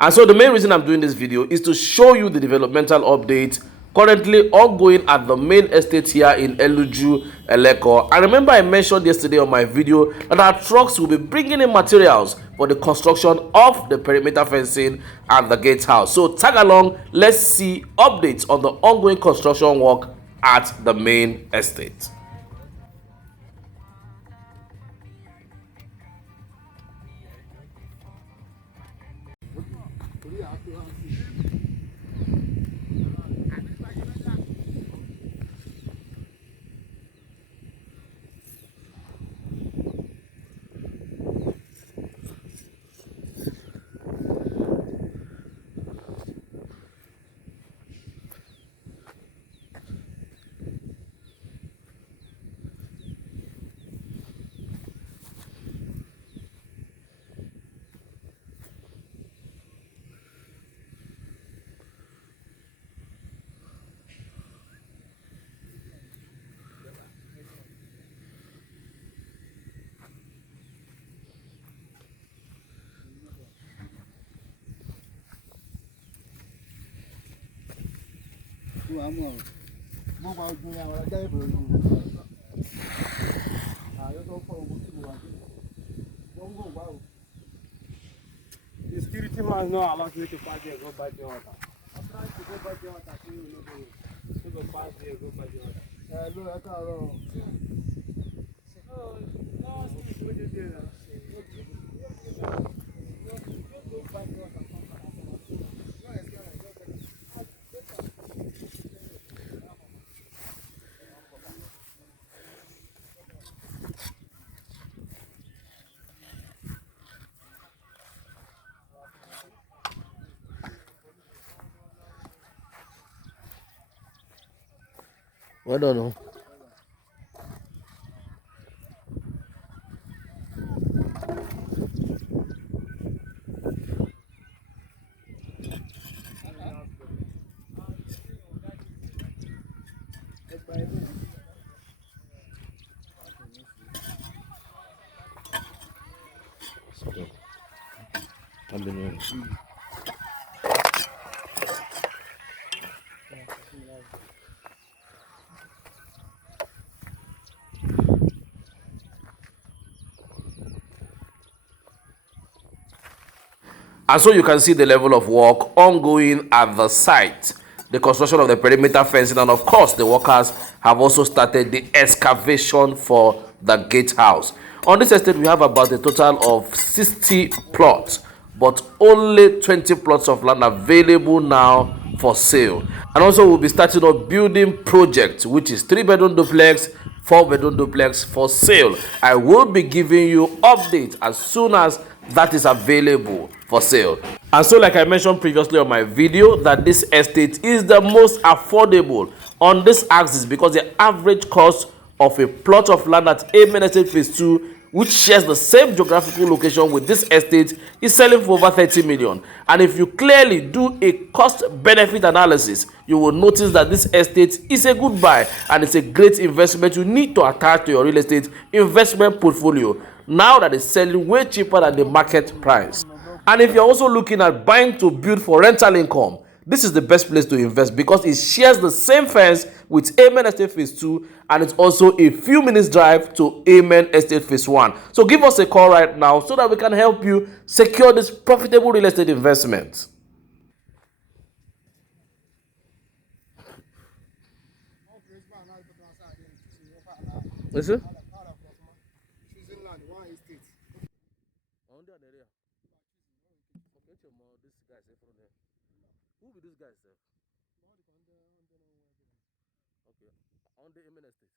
And so the main reason I'm doing this video is to show you the developmental update currently ongoing at the main estate here in Eluju Eleko. And remember, I mentioned yesterday on my video that our trucks will be bringing in materials for the construction of the perimeter fencing and the gatehouse. So tag along, let's see updates on the ongoing construction work at the main estate. The security man not allowed me to pass there, go back the water. I'm trying to go back the water, so you know, to go pass there, go back the water. No, I can't. Oh, no, what you do now? I don't know. And so you can see the level of work ongoing at the site, the construction of the perimeter fencing, and of course the workers have also started the excavation for the gatehouse. On this estate we have about a total of 60 plots, but only 20 plots of land available now for sale. And also we'll be starting a building project, which is 3-bedroom duplex, 4-bedroom duplex for sale. I will be giving you updates as soon as that is available for sale. And so, like I mentioned previously on my video, that this estate is the most affordable on this axis because the average cost of a plot of land at Amen Estate Phase 2, which shares the same geographical location with this estate, is selling for over 30 million. And if you clearly do a cost-benefit analysis, you will notice that this estate is a good buy and it's a great investment you need to attach to your real estate investment portfolio now that it's selling way cheaper than the market price. And if you're also looking at buying to build for rental income, this is the best place to invest because it shares the same fence with Amen Estate Phase 2 and it's also a few minutes drive to Amen Estate Phase 1. So give us a call right now so that we can help you secure this profitable real estate investment. Listen. Who be this guy, sir? Okay. On the Amen Estate.